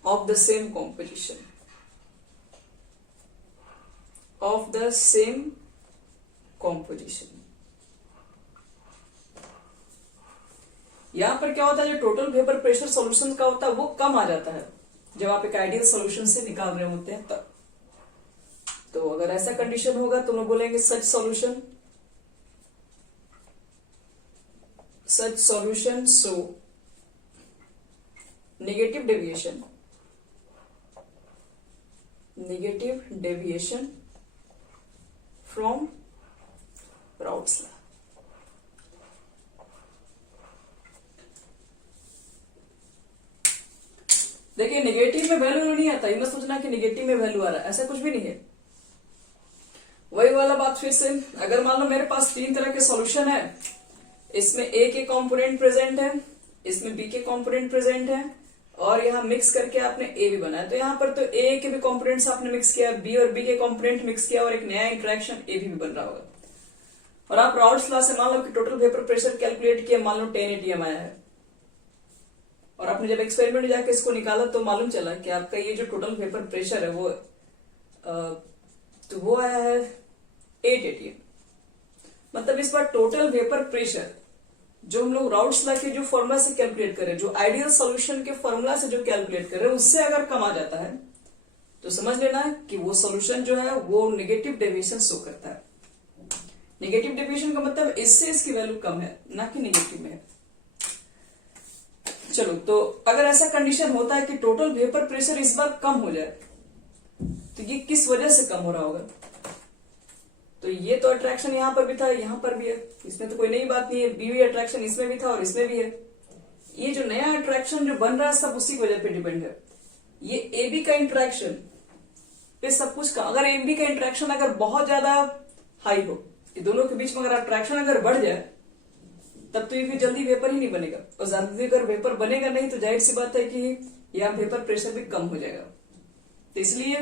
of the same composition, यहां पर क्या होता है, जो total vapour pressure solution का होता है वो कम आ जाता है जब आप एक आइडियल सॉल्यूशन से निकाल रहे होते हैं तब। तो अगर ऐसा कंडीशन होगा तो हम बोलेंगे such solution so negative deviation from Raoult's law. देखिए नेगेटिव में वैल्यू नहीं आता, ये मत सोचना कि नेगेटिव में वैल्यू आ रहा है, ऐसा कुछ भी नहीं है। वही वाला बात फिर से, अगर मान लो मेरे पास 3 तरह के सॉल्यूशन है, इसमें ए के कंपोनेंट प्रेजेंट है, इसमें बी के कंपोनेंट प्रेजेंट है, और यहाँ मिक्स करके आपने ए भी बनाया, तो यहाँ पर तो ए के भी कंपोनेंट्स आपने मिक्स किया, बी और बी के कंपोनेंट मिक्स किया, और एक नया इंटरेक्शन ए भी बन रहा होगा। और आप राउट्स लॉ से मान लो कि टोटल वेपर प्रेशर कैलकुलेट किया, मान लो 10 atm आया है, और आपने जब एक्सपेरिमेंट में जाके इसको निकाला तो मालूम चला कि आपका ये जो टोटल वेपर प्रेशर है वो आया है 8 atm। मतलब इस बार टोटल वेपर प्रेशर जो हम लोग राउट्स लॉ के जो फॉर्मूला से कैलकुलेट करें, जो आइडियल सॉल्यूशन के फॉर्मूला से जो कैलकुलेट कर रहे हैं, उससे अगर कम आ जाता है तो समझ लेना कि वो सॉल्यूशन जो है वो नेगेटिव डेविएशन शो करता है। नेगेटिव डेविएशन का मतलब इससे इसकी वैल्यू कम है, ना कि नेगेटिव में है। चलो, तो अगर ऐसा कंडीशन होता है कि टोटल वेपर प्रेशर इस बार कम हो जाए, तो ये किस वजह से कम हो रहा होगा? तो ये तो अट्रैक्शन यहां पर भी था, यहां पर भी है, इसमें तो कोई नई बात नहीं है। बी अट्रैक्शन इसमें भी था और इसमें भी है। ये जो नया अट्रैक्शन जो बन रहा है सब उसी की वजह पे डिपेंड है। ये ए बी का इंटरेक्शन पे सब कुछ का, अगर ए बी का इंटरेक्शन अगर बहुत ज्यादा हाई हो, ये दोनों के बीच में अगर अट्रैक्शन अगर बढ़ जाए, तब तो ये फिर जल्दी वेपर ही नहीं बनेगा, और जल्दी अगर वेपर बनेगा नहीं तो जाहिर सी बात है कि यहाँ वेपर प्रेशर भी कम हो जाएगा। तो इसलिए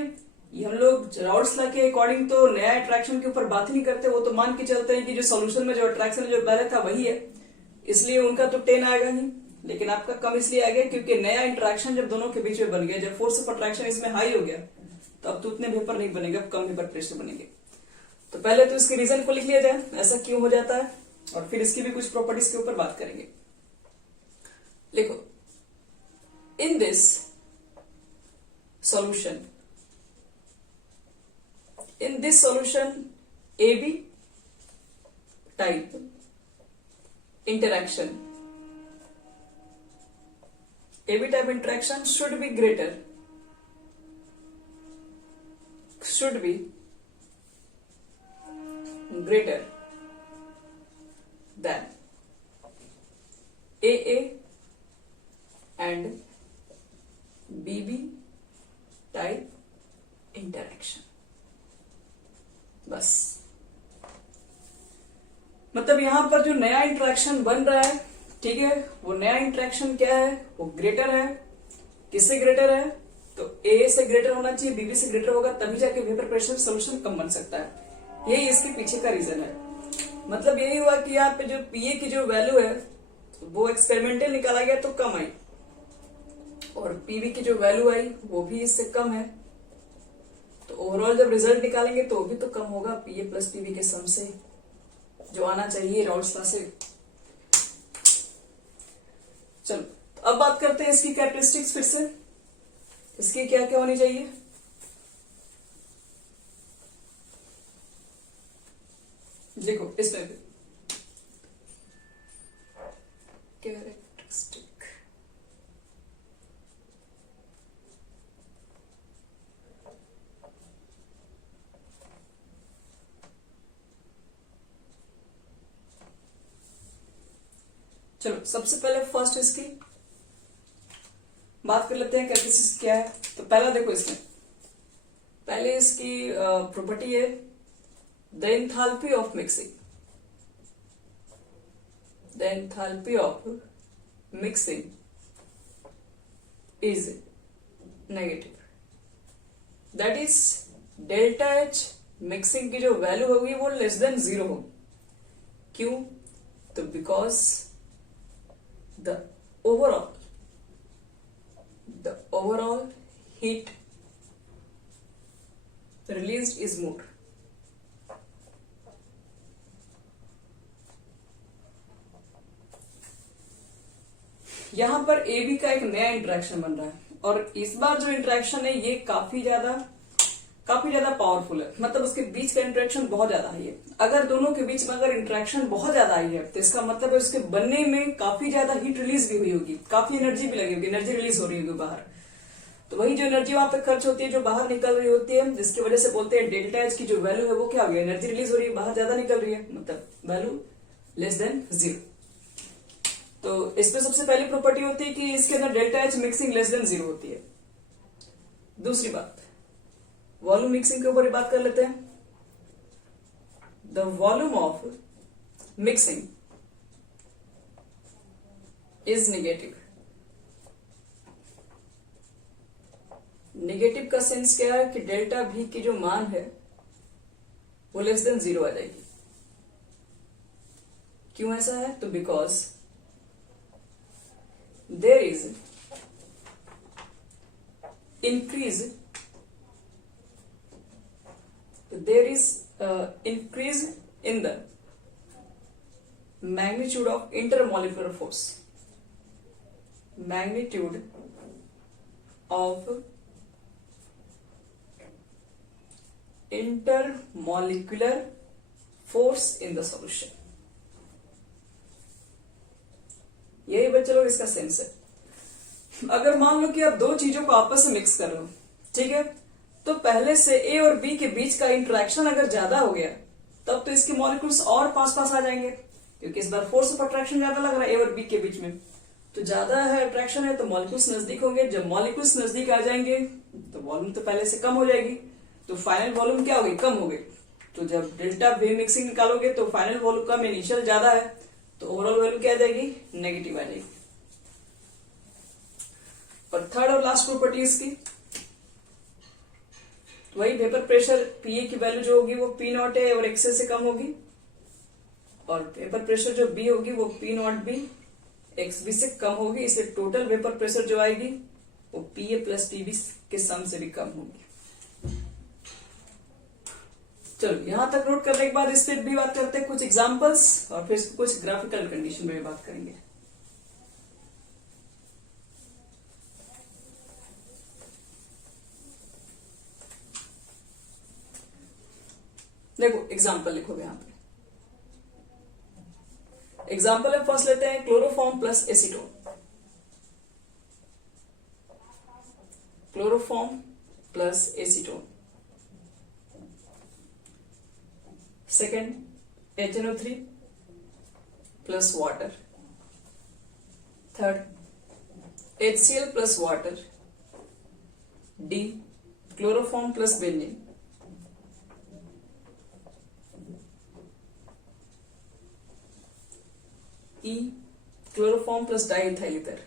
ये हम लोग राउट्स लॉ के अकॉर्डिंग तो नया अट्रैक्शन के ऊपर बात ही नहीं करते, वो तो मान के चलते हैं कि जो सॉल्यूशन में जो अट्रैक्शन जो पहले था वही है, इसलिए उनका तो 10 आएगा ही, लेकिन आपका कम इसलिए आ गया क्योंकि नया इंटरेक्शन जब दोनों के बीच में बन गया, जब फोर्स ऑफ अट्रैक्शन इसमें हाई हो गया, तो अब तो उतने वेपर नहीं बनेगा, कम वेपर प्रेशर बनेंगे। तो पहले तो इसके रीजन को लिख लिया जाए, ऐसा क्यों हो जाता है, और फिर इसकी भी कुछ प्रॉपर्टीज के ऊपर बात करेंगे। लिखो, इन this solution AB type interaction should be greater than AA and BB type interaction। बस मतलब यहां पर जो नया इंटरेक्शन बन रहा है, ठीक है, वो नया इंटरेक्शन क्या है, वो ग्रेटर है। किससे ग्रेटर है? तो ए से ग्रेटर होना चाहिए, बीबी से ग्रेटर होगा, तभी जाके वेपर प्रेशर सोल्यूशन कम बन सकता है। यही इसके पीछे का रीजन है। मतलब यही हुआ कि यहाँ पे जो पीए की जो वैल्यू है वो एक्सपेरिमेंटल निकाला गया तो कम आई, और पीबी की जो वैल्यू आई वो भी इससे कम है, तो ओवरऑल जब रिजल्ट निकालेंगे तो भी तो कम होगा पीए प्लस पीबी के सम से, जो आना चाहिए राउट्स लॉ से। चलो, तो अब बात करते हैं इसकी कैरेक्टरिस्टिक्स फिर से, इसकी क्या क्या होनी चाहिए। देखो इसमें भी कैरेक्टरिस्टिक, चलो सबसे पहले फर्स्ट इसकी बात कर लेते हैं कैरेक्टरिस्टिक्स क्या है। तो पहला देखो, इसमें पहले इसकी प्रॉपर्टी है the enthalpy of mixing. The enthalpy of mixing is negative, that is delta H mixing की जो वैल्यू होगी वो लेस देन 0 होगी। क्यों? तो because the overall heat released is more। यहां पर ए बी का एक नया इंटरेक्शन बन रहा है, और इस बार जो इंटरेक्शन है ये काफी ज्यादा पावरफुल है, मतलब उसके बीच का इंटरेक्शन बहुत ज्यादा हाई है। अगर दोनों के बीच में अगर इंटरेक्शन बहुत ज्यादा हाई है तो इसका मतलब है उसके बनने में काफी ज्यादा हीट रिलीज भी हुई होगी, काफी एनर्जी भी लगी होगी, एनर्जी रिलीज हो रही होगी बाहर। तो वही जो एनर्जी वहां पे खर्च होती है, जो बाहर निकल रही होती है, जिसकी वजह से बोलते हैं डेल्टा एच की जो वैल्यू है वो क्या हो गया, एनर्जी रिलीज हो रही है, बाहर ज्यादा निकल रही है, मतलब वैल्यू लेस देन 0। तो इसमें सबसे पहली प्रॉपर्टी होती है कि इसके अंदर delta H mixing less than 0 होती है। दूसरी बात, वॉल्यूम मिक्सिंग के ऊपर बात कर लेते हैं। The volume of mixing is negative. Negative का सेंस क्या है कि डेल्टा भी की जो मान है वो लेस देन 0 आ जाएगी। क्यों ऐसा है? तो because there is increase in the magnitude of intermolecular force, magnitude of intermolecular force in the solution। यही बच्चे लोग इसका सेंस है। अगर मान लो कि आप दो चीजों को आपस में मिक्स कर लो, ठीक है, तो पहले से ए और बी के बीच का इंटरेक्शन अगर ज्यादा हो गया तब तो इसके मॉलिक्यूल्स और पास पास आ जाएंगे, क्योंकि इस बार फोर्स ऑफ अट्रैक्शन ज्यादा लग रहा है ए और बी के बीच में। तो ज्यादा है अट्रैक्शन है तो मॉलिक्यूल्स नजदीक होंगे। जब मॉलिक्यूल्स नजदीक आ जाएंगे तो वॉल्यूम तो पहले से कम हो जाएगी, तो फाइनल वॉल्यूम क्या होगी, कम हो गई। तो जब डेल्टा वी मिक्सिंग निकालोगे तो फाइनल वॉल्यूम कम, इनिशियल ज्यादा है, तो ओवरऑल वैल्यू क्या आ जाएगी, नेगेटिव आ जाएगी। और थर्ड और लास्ट प्रॉपर्टी इसकी वही वेपर प्रेशर पीए की वैल्यू जो होगी वो पी नॉट है और एक्सेल से कम होगी, और वेपर प्रेशर जो बी होगी वो P naught B X B से कम होगी। इसलिए टोटल वेपर प्रेशर जो आएगी वो पीए प्लस पीबी के सम से भी कम होगी। चलो यहां तक नोट करने के बाद इस पर भी बात करते हैं कुछ एग्जांपल्स, और फिर कुछ ग्राफिकल कंडीशन में भी बात करेंगे। देखो एग्जाम्पल लिखोगे यहां पे। एग्जाम्पल में फर्स्ट लेते हैं chloroform plus acetone. Chloroform plus acetone. Second HNO3 plus water. Third HCl plus water. D chloroform plus benzene. E chloroform plus diethyl ether.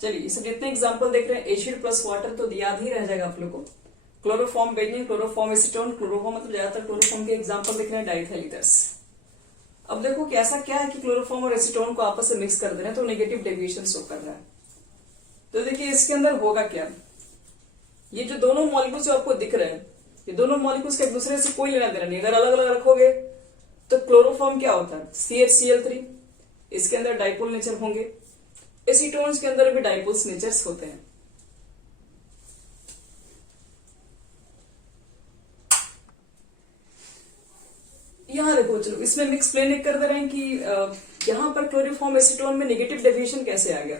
चलिए इसे जितने एग्जांपल देख रहे हैं, एसिड प्लस वाटर तो याद ही रह जाएगा आप लोग को। Chloroform benzene, chloroform acetone, chloroform मतलब ज्यादातर क्लोरोफॉर्म के एग्जांपल देख रहे हैं डाइइथाइल ईथर्स। अब देखो कि ऐसा क्या है कि क्लोरोफॉर्म और एसीटोन को आपस में मिक्स कर दे रहे हैं तो नेगेटिव डेविएशन शो कर रहा है। तो देखिए इसके अंदर होगा क्या, ये जो दोनों मॉलिक्यूल्स जो आपको दिख रहे हैं, ये दोनों मॉलिक्यूल्स का एक दूसरे से कोई लेना देना नहीं। अगर अलग अलग रखोगे तो क्लोरोफॉर्म क्या होता है, CHCl3, इसके अंदर डाइपोल नेचर होंगे। एसीटोन्स के अंदर भी डाइपोल्स नेचर्स होते हैं। यहां देखो, चलो इसमें हम एक्सप्लेन कर दे रहे हैं कि यहां पर क्लोरोफॉर्म एसीटोन में नेगेटिव डेविएशन कैसे आ गया।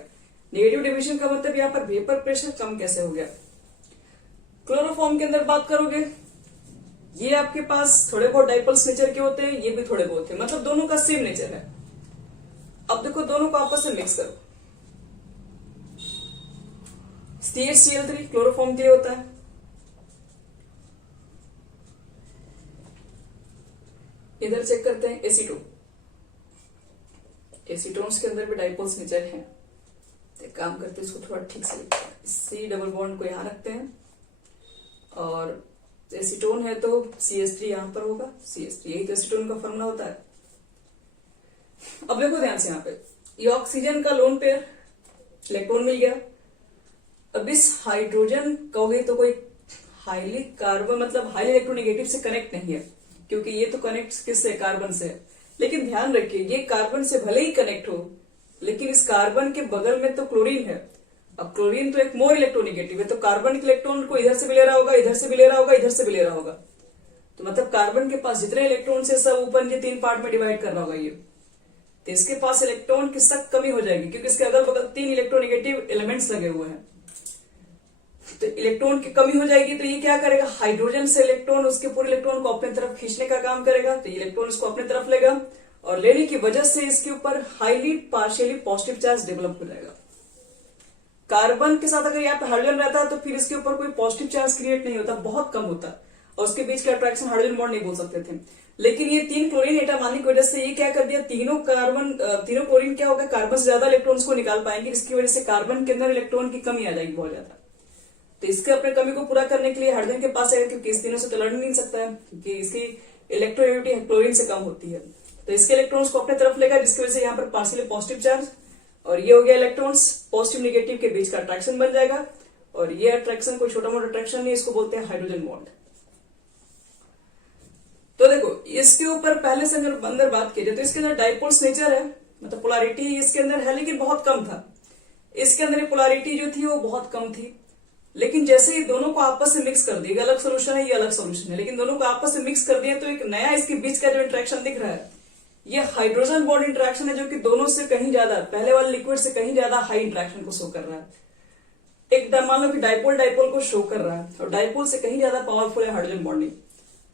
नेगेटिव डेविएशन का मतलब यहां पर वेपर प्रेशर कम कैसे हो गया। क्लोरोफॉर्म के अंदर बात करोगे, ये आपके पास थोड़े बहुत डाइपोल्स नेचर के होते हैं, ये भी थोड़े बहुत है, मतलब दोनों का सेम नेचर है। अब देखो दोनों को आपस में मिक्स करो। CHCl3 क्लोरोफॉर्म के लिए होता है, इधर चेक करते हैं एसीटोन। एसीटोन्स के अंदर भी डाइपोल्स नेचर है, तो काम करते हैं इसको थोड़ा ठीक से लिखते हैं। C डबल बॉन्ड को यहां रखते हैं, और एसीटोन है तो CH3 यहां पर होगा, CH3 यही तो एसीटोन का फॉर्मूला होता है। अब देखो ध्यान से, यहां पे ये ऑक्सीजन का लोन पेयर, इलेक्ट्रॉन मिल गया। अब इस हाइड्रोजन कहोगे तो कोई हाईली कार्बन, मतलब हाईली इलेक्ट्रोनेगेटिव से कनेक्ट नहीं है, क्योंकि ये तो कनेक्ट किससे, कार्बन से। लेकिन ध्यान रखिए ये कार्बन से भले ही कनेक्ट हो, लेकिन इस कार्बन के बगल में तो क्लोरीन है। अब क्लोरीन तो एक मोर इलेक्ट्रोनेगेटिव है, तो कार्बन के इलेक्ट्रॉन को इधर से भी ले रहा होगा, इधर से भी ले रहा होगा, इधर से भी ले रहा होगा। तो मतलब कार्बन के पास जितने इलेक्ट्रॉन है सब ऊपर के 3 पार्ट में डिवाइड कर रहा होगा ये, तो इसके पास इलेक्ट्रॉन की सख्त कमी हो जाएगी क्योंकि इसके अगल बगल 3 इलेक्ट्रोनेगेटिव एलिमेंट्स लगे हुए हैं। तो इलेक्ट्रॉन की कमी हो जाएगी, तो ये क्या करेगा, हाइड्रोजन से इलेक्ट्रॉन उसके पूरे इलेक्ट्रॉन को अपने तरफ खींचने का काम करेगा। तो इलेक्ट्रॉन इसको अपने तरफ लेगा और लेने की वजह से इसके ऊपर highly partially positive charge develop हो जाएगा। कार्बन के साथ अगर यहाँ पे हाइड्रोजन रहता है तो फिर इसके ऊपर कोई पॉजिटिव चार्ज क्रिएट नहीं होता, बहुत कम होता, और उसके बीच का अट्रैक्शन हाइड्रोजन बॉन्ड नहीं बोल सकते थे। लेकिन ये 3 क्लोरीन एटम आने की वजह से ये क्या कर दिया, तीनों क्लोरीन क्या होगा, कार्बन से ज्यादा इलेक्ट्रॉन्स को निकाल पाएंगे, जिसकी वजह से कार्बन के अंदर इलेक्ट्रॉन की कमी आ जाएगी बहुत ज्यादा। तो इसके अपने कमी को पूरा करने के लिए हाइड्रोजन के पास आएगा, क्योंकि इस तीनों से तो लड़ नहीं सकता है, क्योंकि इसकी इलेक्ट्रोनेगेटिविटी क्लोरीन से कम होती है। तो इसके इलेक्ट्रॉन्स को अपने तरफ लेगा, जिसकी वजह से यहाँ पर पार्शियली पॉजिटिव चार्ज, और ये हो गया इलेक्ट्रॉन्स पॉजिटिव नेगेटिव के बीच का अट्रैक्शन बन जाएगा। और ये अट्रैक्शन कोई छोटा मोटा अट्रैक्शन नहीं, इसको बोलते हैं हाइड्रोजन बॉन्ड। तो देखो इसके ऊपर पहले से अगर अंदर बात की जाए तो इसके अंदर डाइपोल्स नेचर है, मतलब पोलैरिटी इसके अंदर है लेकिन बहुत कम था। इसके अंदर पोलैरिटी जो थी वो बहुत कम थी, लेकिन जैसे ही दोनों को आपस से मिक्स कर दिया, अलग सोल्यूशन है ये अलग सोल्यूशन है, लेकिन दोनों को आपस से मिक्स कर दिया तो एक नया इसके बीच का जो इंटरेक्शन दिख रहा है ये हाइड्रोजन बॉन्ड इंटरेक्शन है, जो कि दोनों से कहीं ज्यादा, पहले वाले लिक्विड से कहीं ज्यादा हाई इंटरेक्शन को शो कर रहा है। एक मान लो कि डाइपोल डाइपोल को शो कर रहा है और डाइपोल से कहीं ज्यादा पावरफुल है हाइड्रोजन बॉन्डिंग।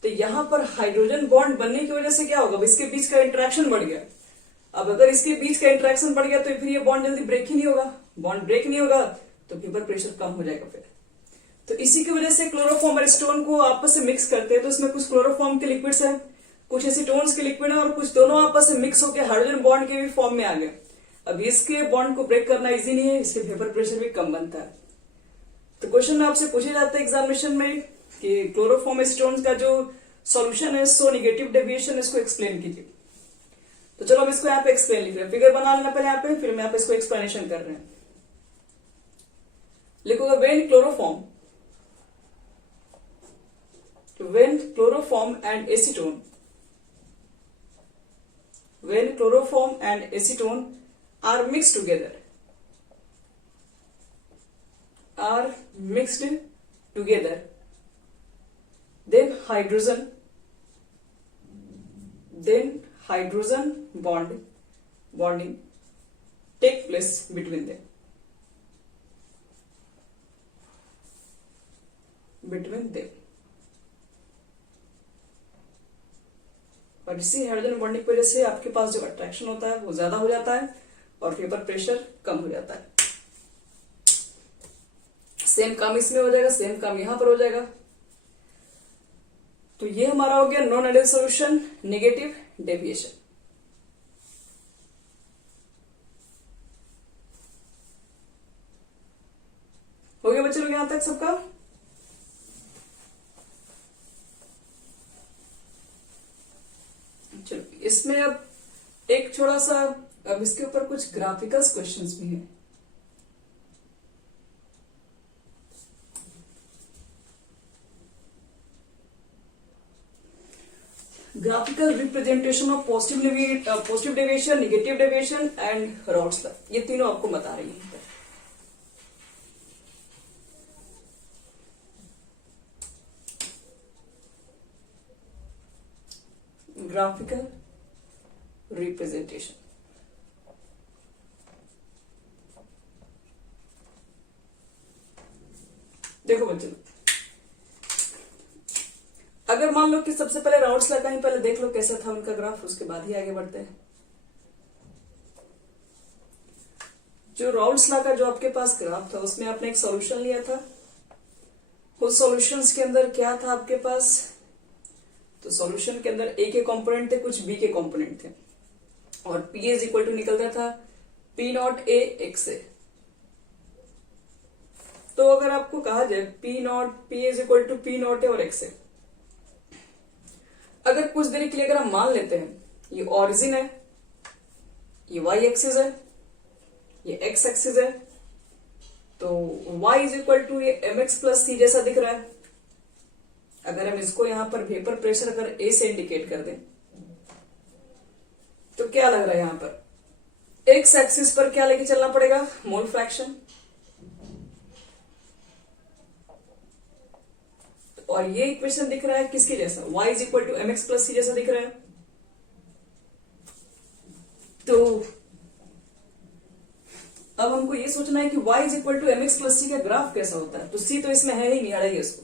तो यहां पर हाइड्रोजन बॉन्ड बनने की वजह से क्या होगा, इसके बीच का इंटरेक्शन बढ़ गया। अब अगर इसके बीच का इंटरेक्शन बढ़ गया तो फिर ये बॉन्ड जल्दी ब्रेक ही नहीं होगा, बॉन्ड ब्रेक नहीं होगा तो वेपर प्रेशर कम हो जाएगा फिर। तो इसी की वजह से क्लोरोफॉर्म और एसीटोन को आपस से मिक्स करते हैं, तो इसमें कुछ क्लोरोफॉर्म के लिक्विड्स है, कुछ एसीटोन्स के लिक्विड है, और कुछ दोनों आपस से मिक्स होकर हाइड्रोजन बॉन्ड के भी फॉर्म में आ गए। अब इसके बॉन्ड को ब्रेक करना इजी नहीं है, इसलिए वेपर प्रेशर भी कम बनता है। तो क्वेश्चन में आपसे पूछे जाते हैं एग्जामिनेशन में कि क्लोरोफॉर्म एसीटोन्स का जो सॉल्यूशन है सो नेगेटिव डेविएशन, इसको एक्सप्लेन कीजिए। तो चलो हम इसको यहाँ पे एक्सप्लेन लिख रहे हैं, फिगर बना लेना पहले यहाँ पे, फिर मैं इसको एक्सप्लेनेशन कर रहे हैं। लिखोगे when chloroform and acetone are mixed together, then hydrogen bonding take place between them. और इसी हाइड्रोजन बॉन्डिंग की वजह से आपके पास जो अट्रैक्शन होता है वो ज्यादा हो जाता है और वेपर प्रेशर कम हो जाता है। सेम काम इसमें हो जाएगा, सेम काम यहां पर हो जाएगा। तो ये हमारा हो गया non ideal solution, negative deviation. हो गया बच्चे लोग यहां तक सबका? चलो इसमें अब एक थोड़ा सा, अब इसके ऊपर कुछ ग्राफिकल्स क्वेश्चंस भी हैं। Graphical representation of positive deviation, negative deviation and rods law, ये तीनों आपको बता रही है। ग्राफिकल रिप्रेजेंटेशन, देखो बच्चों, अगर मान लो कि सबसे पहले राउंड्स लगा ही पहले देख लो कैसा था उनका ग्राफ, उसके बाद ही आगे बढ़ते हैं। जो राउंड्स ला का जो आपके पास ग्राफ था उसमें आपने एक सॉल्यूशन लिया था, उस सॉल्यूशंस के अंदर क्या था आपके पास, तो सॉल्यूशन के अंदर ए के कंपोनेंट थे, कुछ बी के कंपोनेंट थे, और पी इज इक्वल टू निकलता था P naught A X A. तो अगर आपको कहा जाए P is equal to P naught A और एक्स ए, अगर कुछ देर के लिए अगर हम मान लेते हैं ये ऑरिजिन है, ये वाई एक्सिस है, ये एक्स एक्सिस है, तो वाई इज इक्वल टू ये एम एक्स प्लस सी जैसा दिख रहा है। अगर हम इसको यहां पर वेपर प्रेशर अगर ए से इंडिकेट कर दें तो क्या लग रहा है, यहां पर एक्स एक्सिस पर क्या लेके चलना पड़ेगा, मोल फ्रैक्शन, और ये इक्वेशन दिख रहा है किसके जैसा, y is equal to mx plus C जैसा दिख रहा है। तो अब हमको ये सोचना है कि y is equal to mx plus C का ग्राफ कैसा होता है। तो c तो इसमें है ही नहीं, हटाइए इसको।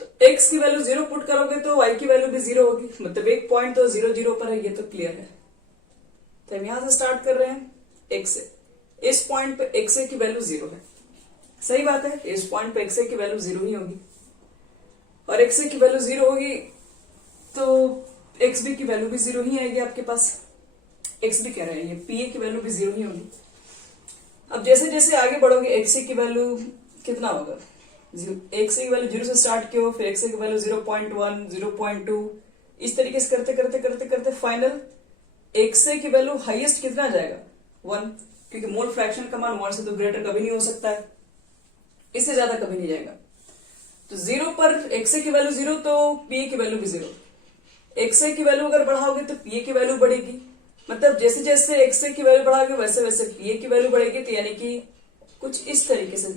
तो x की वैल्यू 0 पुट करोगे तो y की वैल्यू भी 0 होगी, मतलब एक पॉइंट तो 0 0 पर है, ये तो क्लियर है। तो हम यहां से स्टार्ट कर रहे हैं x से। इस पॉइंट पे x की वैल्यू 0 है, सही बात है, इस पॉइंट पे x की वैल्यू 0 ही होगी, और x की वैल्यू 0 होगी तो x b की वैल्यू भी 0 ही आएगी आपके पास। x भी कह रहे हैं, ये pa की वैल्यू भी 0 ही होगी। अब जैसे जैसे आगे बढ़ोगे x की वैल्यू कितना होगा, x की वैल्यू 0 से स्टार्ट किया, फिर x की वैल्यू 0.1 0.2, इस तरीके से करते करते करते करते फाइनल x की वैल्यू हाईएस्ट कितना जाएगा 1, क्योंकि मोल फ्रैक्शन का मान 1 से तो ग्रेटर कभी नहीं हो सकता है, इससे ज्यादा कभी नहीं जाएगा। तो 0 पर x की वैल्यू 0 तो pa की वैल्यू भी 0, x की वैल्यू अगर बढ़ाओगे तो pa की वैल्यू बढ़ेगी, मतलब जैसे जैसे x की वैल्यू बढ़ाओगे वैसे वैसे pa की वैल्यू बढ़ेगी। तो यानी कि कुछ इस तरीके से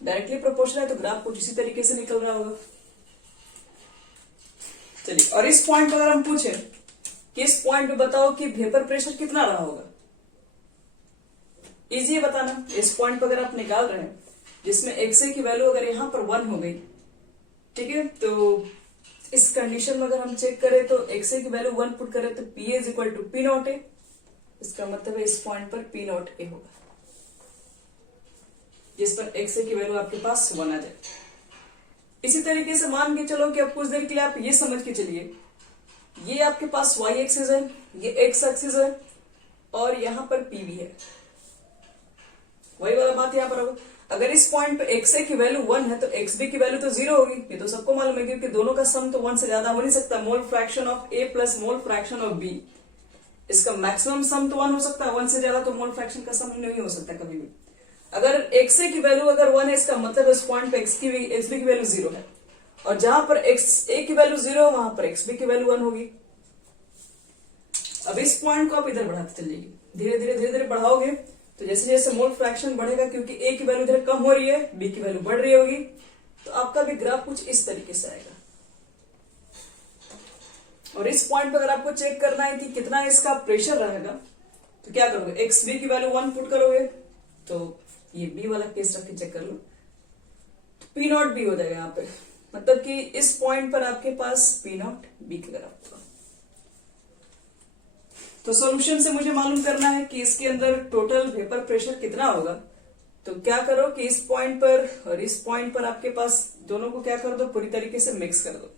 डायरेक्टली प्रोपोर्शनल है, तो ग्राफ कुछ इसी तरीके से निकल रहा होगा। चलिए, और इस पॉइंट पर अगर हम पूछे कि इस पॉइंट पे बताओ कि वेपर प्रेशर कितना रहा होगा, इजी है बताना। इस पॉइंट पर अगर आप निकाल रहे हैं जिसमें x की वैल्यू अगर यहां पर 1 हो गई, ठीक है, तो इस कंडीशन में अगर हम चेक करें तो x की वैल्यू 1 पुट करें तो pa is equal to P naught A, इसका मतलब है इस पॉइंट पर पी नॉट ए होगा, जिस पर x की वैल्यू आपके पास 1 आ जाए। इसी तरीके से मान के चलो कि अब कुछ देर के लिए आप ये समझ के चलिए, ये आपके पास y एक्सिस है, ये x एक्सिस है, और यहां पर p भी है, वही वाला बात यहां पर होगा। अगर इस पॉइंट पे x की वैल्यू 1 है तो xb की वैल्यू तो 0 होगी, ये तो सबको मालूम है, क्योंकि दोनों का सम तो 1 से ज्यादा हो नहीं सकता। Mole fraction of a plus mole fraction of b, इसका मैक्सिमम सम तो 1 हो सकता है, 1 से ज्यादा तो मोल फ्रैक्शन का सम नहीं हो सकता कभी भी। अगर x की वैल्यू अगर 1 है, इसका मतलब इस पॉइंट पे xb की वैल्यू 0 है, और जहां पर xa की वैल्यू 0 है वहां पर xb की वैल्यू 1 होगी। अब इस पॉइंट को आप इधर बढ़ाते चलिए, धीरे धीरे धीरे बढ़ाओगे तो जैसे जैसे मोल फ्रैक्शन बढ़ेगा, क्योंकि a की वैल्यू इधर कम हो रही है, b की वैल्यू बढ़ रही होगी, तो आपका भी ग्राफ कुछ इस तरीके से आएगा। और इस पॉइंट पर अगर आपको चेक करना है कि कितना इसका प्रेशर रहेगा, तो क्या करोगे, xb की वैल्यू 1 पुट करोगे, तो ये b वाला केस रख के चेक कर लो, तो पी नॉट बी हो जाएगा यहाँ पे, मतलब कि इस पॉइंट पर आपके पास पी नॉट बी की ग्राफ होगा। तो सॉल्यूशन से मुझे मालूम करना है कि इसके अंदर टोटल वेपर प्रेशर कितना होगा। तो क्या करो कि इस पॉइंट पर और इस पॉइंट पर आपके पास दोनों को क्या कर दो, पूरी तरीके से मिक्स कर दो।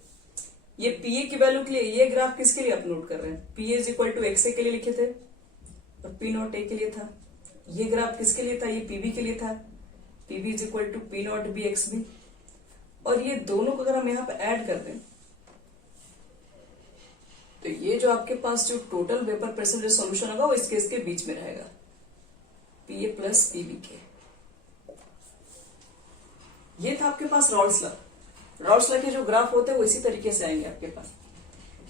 ये pa की वैल्यू के लिए ये ग्राफ किसके लिए अपलोड कर रहे हैं, pa is equal to X के लिए लिखे थे और पी नॉट ए के लिए था। ये ग्राफ किसके लिए था, ये pb के लिए था, pb is equal to P naught B X B. और ये दोनों को अगर हम यहाँ पे ऐड कर दें तो ये जो आपके पास जो टोटल वेपर प्रेशर जो सॉल्यूशन होगा वो इस केस के बीच में रहेगा, pa प्लस pb के। ये था आपके पास रॉल्स लॉ। रॉल्स लॉ के जो ग्राफ होते हैं वो इसी तरीके से आएंगे आपके पास,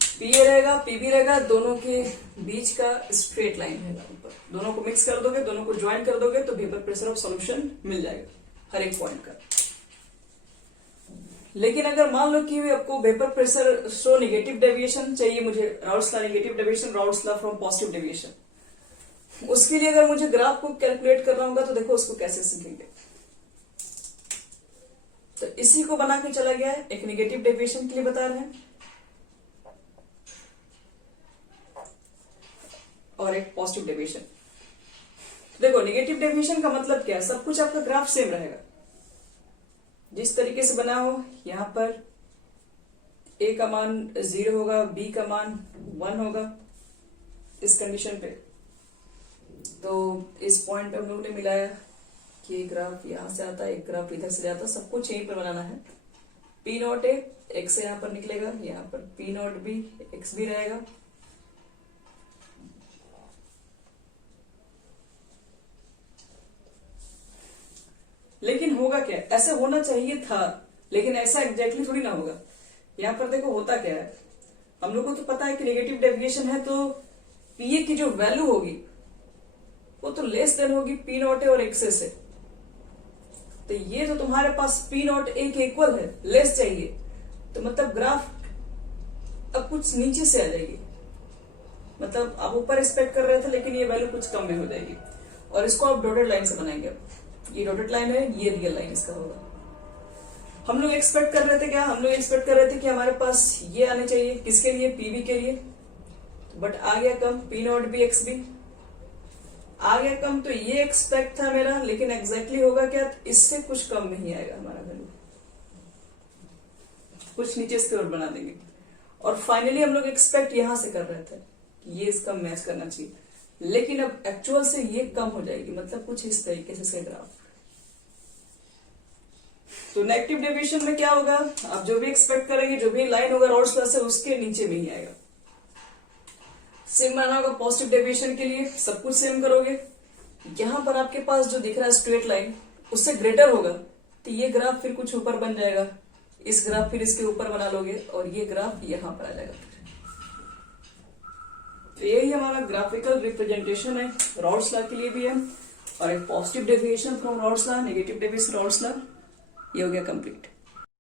pa रहेगा pb रहेगा, दोनों के बीच का स्ट्रेट लाइन रहेगा ऊपर, दोनों को मिक्स कर दोगे, दोनों को ज्वाइन कर दोगे तो वेपर प्रेशर ऑफ सॉल्यूशन मिल जाएगा हर एक पॉइंट का। लेकिन अगर मान लो कि आपको vapour pressure show negative deviation चाहिए, मुझे Raoult's law negative deviation, Raoult's law from positive deviation, उसके लिए अगर मुझे ग्राफ को कैलकुलेट करना होगा तो देखो उसको कैसे सीखेंगे। तो इसी को बना के चला गया है, एक नेगेटिव डेविएशन के लिए बता रहे हैं और एक पॉजिटिव डेविएशन। देखो नेगेटिव डेविएशन का मतलब क्या है, सब कुछ आपका ग्राफ सेम रहेगा, जिस तरीके से बना हो, यहां पर a का मान 0 होगा, b का मान 1 होगा इस कंडीशन पे। तो इस पॉइंट पे हम लोगों ने मिलाया कि एक ग्राफ यहां से आता है, एक ग्राफ इधर से जाता है, सब कुछ यहीं पर बनाना है। पी नॉट ए एक्स यहां पर निकलेगा, यहां पर पी नॉट बी एक्स भी रहेगा, लेकिन होगा क्या, ऐसा होना चाहिए था लेकिन ऐसा एग्जैक्टली थोड़ी ना होगा। यहां पर देखो होता क्या है, हम लोगों को तो पता है कि नेगेटिव डेविएशन है तो पीए की जो वैल्यू होगी वो तो लेस देन होगी पी नॉट ए और एक्स से। तो ये तो तुम्हारे पास पी नॉट ए के इक्वल है, लेस चाहिए, तो मतलब ग्राफ अब कुछ नीचे से आ जाएगी, मतलब आप ऊपर एक्सपेक्ट कर रहे थे लेकिन ये वैल्यू कुछ कम में हो जाएगी। और इसको आप डॉटेड लाइन से बनाएंगे। ये डॉटेड लाइन है, ये रियल लाइन इसका होगा। हम लोग एक्सपेक्ट कर रहे थे क्या, हम लोग एक्सपेक्ट कर रहे थे कि हमारे पास ये आने चाहिए, किसके लिए, पीबी के लिए, बट आ गया कम, P naught B X B आ गया कम। तो ये एक्सपेक्ट था मेरा, लेकिन एग्जैक्टली होगा क्या, इससे कुछ कम नहीं आएगा हमारा वैल्यू, कुछ नीचे इसके और बना देंगे। और फाइनली हम लोग एक्सपेक्ट यहां से कर रहे थे कि ये इसका मैच करना चाहिए, लेकिन अब एक्चुअल से ये कम हो जाएगी, मतलब कुछ इस तरीके से इसका ग्राफ। तो नेगेटिव डेविएशन में क्या होगा, आप जो भी एक्सपेक्ट करेंगे, जो भी लाइन होगा रॉड्स लॉ से, उसके नीचे में ही आएगा। सेम बनाना होगा पॉजिटिव डेविएशन के लिए, सब कुछ सेम करोगे। यहां पर आपके पास जो दिख रहा है स्ट्रेट लाइन, उससे ग्रेटर होगा, तो ये ग्राफ फिर कुछ ऊपर बन जाएगा, इस ग्राफ फिर इसके ऊपर बना लोगे, और ये ग्राफ यहां पर आ जाएगा। तो यही हमारा ग्राफिकल रिप्रेजेंटेशन है, रॉड्स लॉ के लिए भी है, और एक positive deviation from rods law, negative deviation rods law, ये हो गया कंप्लीट।